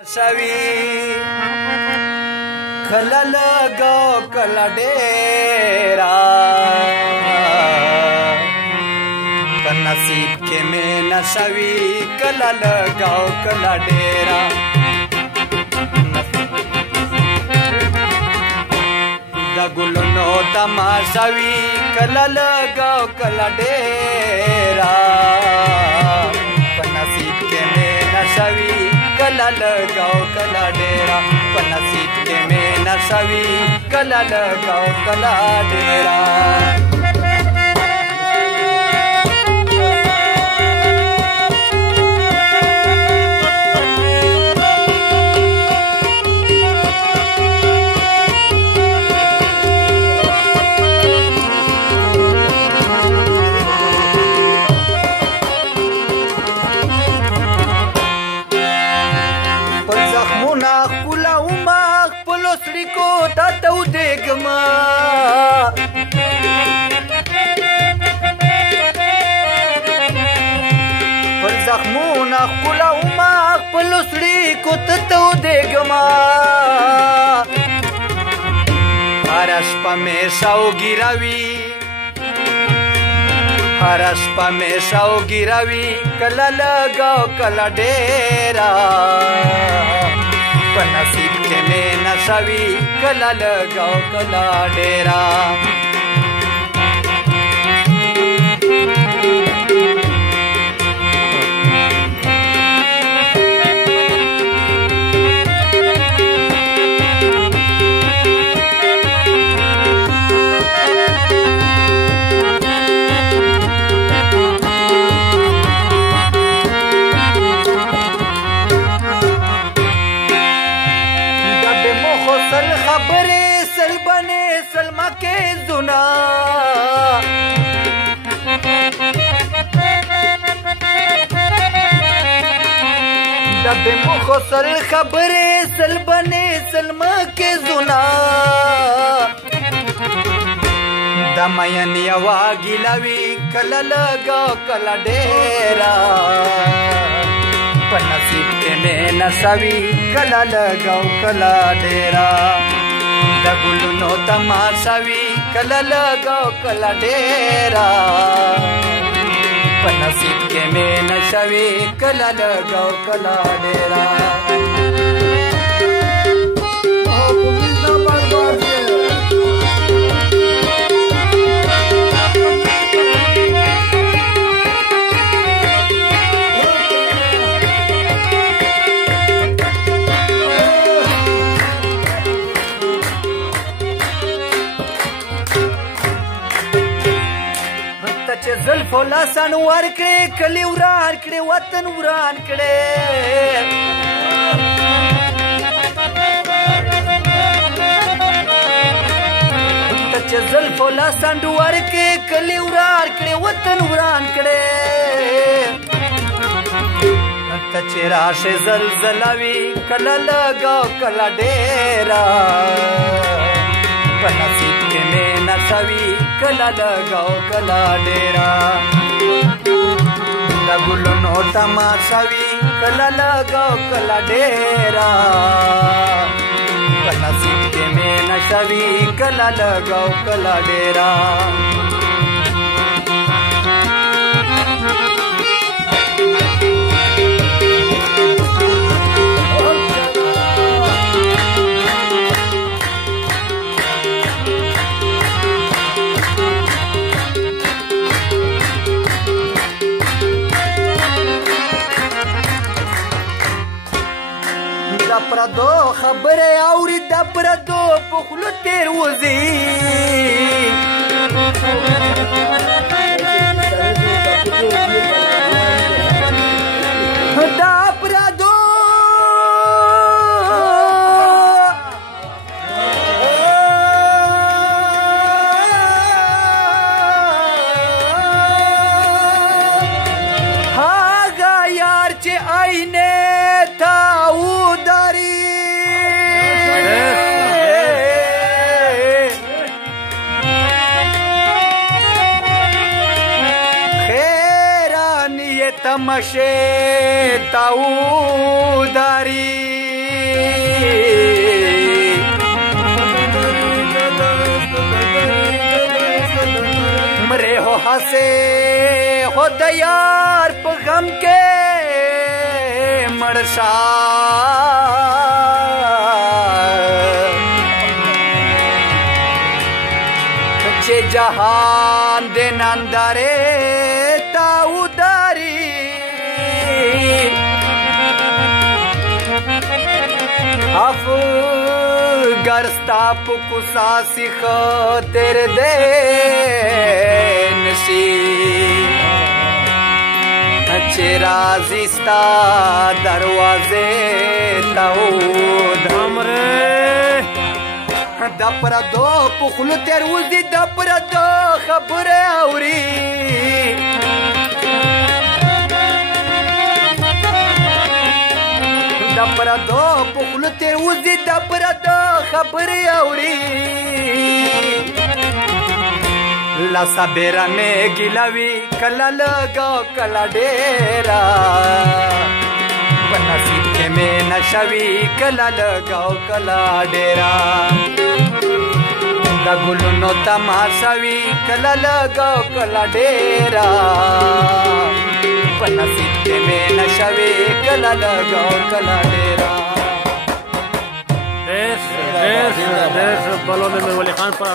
सवी कला लगाओ कला डेरा नसीब के में न सवी कला लगाओ कला डेरा दगुल नो तमाशवी कला लगाओ कला डेरा नसीब के में न सवी कला लगाओ कला डेरा नसीब के में न सवी कला लगाओ कला डेरा तातौ देगमा पर जख्मोना खुला उमा पलुसड़ी को तातौ देगमा हरस्पा में साओ गिरावी हरस्पा में साओ गिरावी कला लगाओ कला डेरा नसीब के में न सवी कला लगाओ कला डेरा खबरे सल बने सलमा के जुना दबे मुखसल खबरे सल बने सलमा के जुना दमयन यवा गिलावी कला लगाओ कला डेरा नसीब के में न सवी कला लगाओ कला डेरा दगुल नो तमाशवी कला लगाओ कला डेरा नसीब के में न सवी कला लगाओ कला डेरा ज़ुल्फ़ो लासान वार करे कली उरान करे वतन उरान करे तचे ज़ुल्फ़ो लासान वार के कली उरान करे वतन उरान करे तचे राशे ज़लज़लावी कला लगाओ कला डेरा नसीब के में न सवी कला लगाओ कला डेरा दगुल नो तमाशवी कला लगाओ कला डेरा नसीब के में न सवी कला लगाओ कला डेरा दो खबरे और दबरा दो पुखलो तेर वजी दबरा दो हागा यार चे आईने था उदारी तमशे ताऊ दारी د یار په غم کې مړسا چې جهان د ننداره تا وداري افغرستا په کوسا سیخ تیر دې نشي چې رازي ستا دروازه ته ودمره د پردو په خولو تیر وځي د پردو خبره اوري د پردو په خولو تیر وځي د پردو خبره اوري لا صبره مې ګیلوي کله لږ کله ډېره په نصیب کې مې نشوي کله لږ کله ډېره د ګلونو تماشا وي کله لږ کله ډېره په نصیب کې مې نشوي کله لږ کله ډېره ډېر بلو مې ولی خان پر